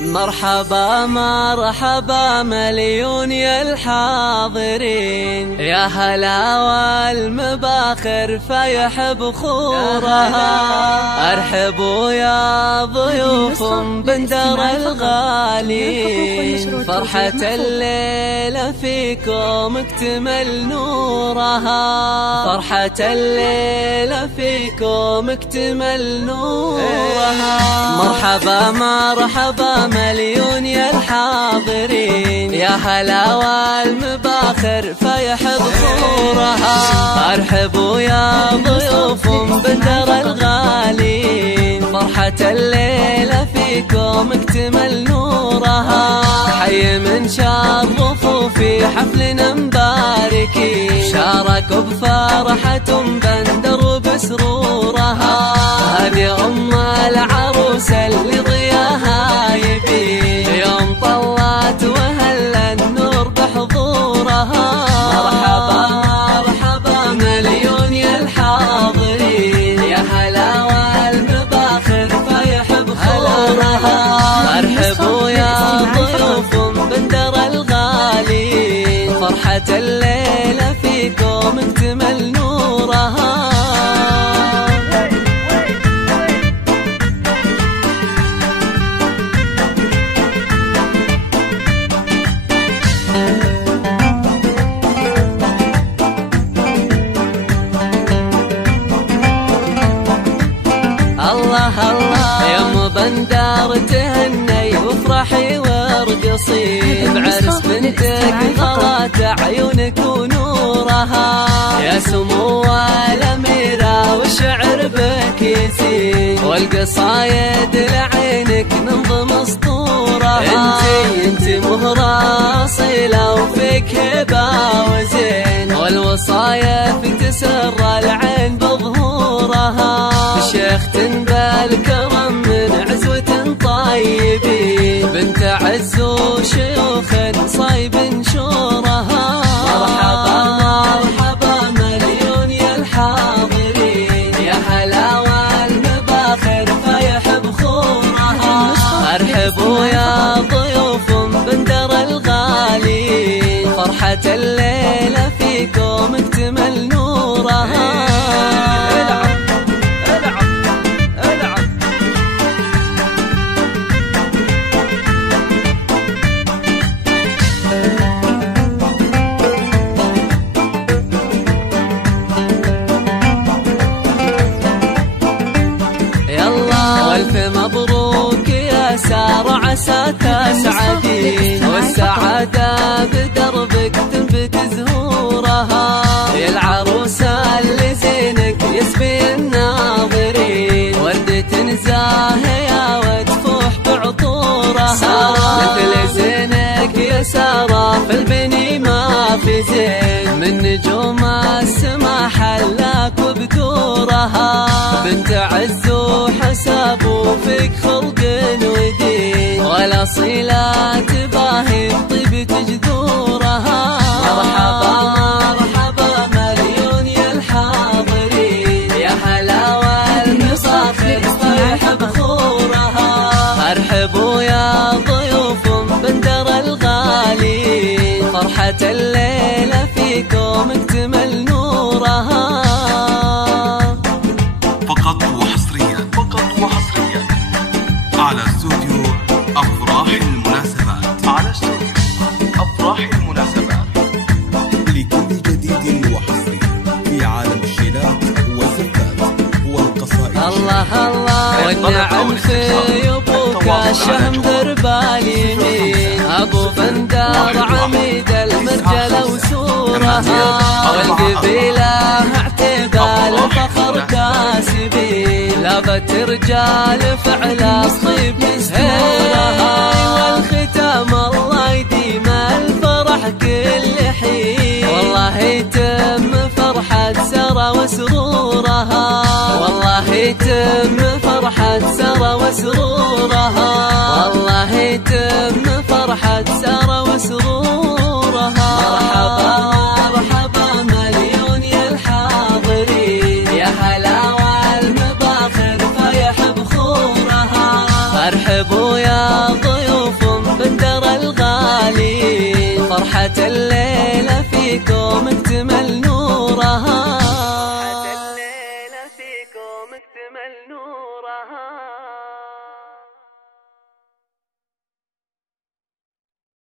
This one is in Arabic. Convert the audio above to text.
مرحبا مرحبا مليون يا الحاضرين، يا هلا والمباخر فيح بخورها. ارحبوا يا ضيوف بندر الغالي، فرحة الليلة فيكم اكتمل نورها. فرحة الليلة فيكم اكتمل نورها. مرحبا مرحبا مليون يا الحاضرين، يا هلا والمباخر فيح بخورها. ارحبوا يا ضيوف بندر الغالين، فرحة الليلة فيكم اكتمل نورها. حي من شرفوا في حفلنا مباركين، شاركوا بفرحة بندر وبسرورها. هذه أم العروسة اللي ضياها يبين، يوم طلعت وهلا النور بحضورها. مرحبا مرحبا مليون يا الحاضرين، يا هلا والمباخر فيح بخورها. ارحبوا يا ضيوف بندر الغالين، فرحة الليلة فيكم اكتمل نورها. الله الله يوم بندر تهني وافرحي وارقصي، بعرس بنتك غرات عيونك ونورها. يا سمو الأميرة والشعر بك يزين، والقصايد لعينك ننظم اسطورها. انتي مهرة أصيلة وفيك هبة وزين، والوصايا في تسر العين بظهورها. شيخ بالكرم من عزوة طيبين، بنت عز وشيوخ صايب شورها. مرحبا مرحبا مليون يا الحاضرين، يا هلا والمباخر فيح بخورها. ارحبوا يا ضيوف بندر الغالين، فرحة الليلة فيكم اكتمل نورها. والف مبروك يا سارة عسى تسعدين، والسعادة بدربك تنبت زهورها. يا العروسة اللي زينك يسبي الناظرين، وردة زاهية وتفوح بعطورها. مثل زينك يا سارة في البني ما في زين، من نجوم السما حلاك وبدورها. بنت عز وحساب وفيك خلق ودين، ولا صلة تباهي بطيبة جذورها. مرحبا مرحبا مليون يا الحاضرين، يا هلا والمباخر فيح بخورها. ارحبوا يا ضيوف بندر الغالين، فرحة الليلة فيكم اكتمل نورها. فقط وحصريا على استوديو أفراح المناسبات. لكل جديد وحصري في عالم الشيلات والزفات والقصائد. الله الله والنعم في ابوك الشهم درب اليمين، ابو بندر عميد المرجله وسورها. والقبيله اعتبال فخر كاسبين، لابت رجال فعل الصيب يستورها. والختام الله يديم الفرح كل حين، والله يتم فرحة سارة وسرورها. والله يتم فرحة سارة وسرورها. والله يتم فرحة سارة وسرورها. مرحبا مرحبا مليون يا الحاضرين، يا هلا والمباخر فيح بخورها. ارحبوا يا فرحة الليلة فيكم اكتمل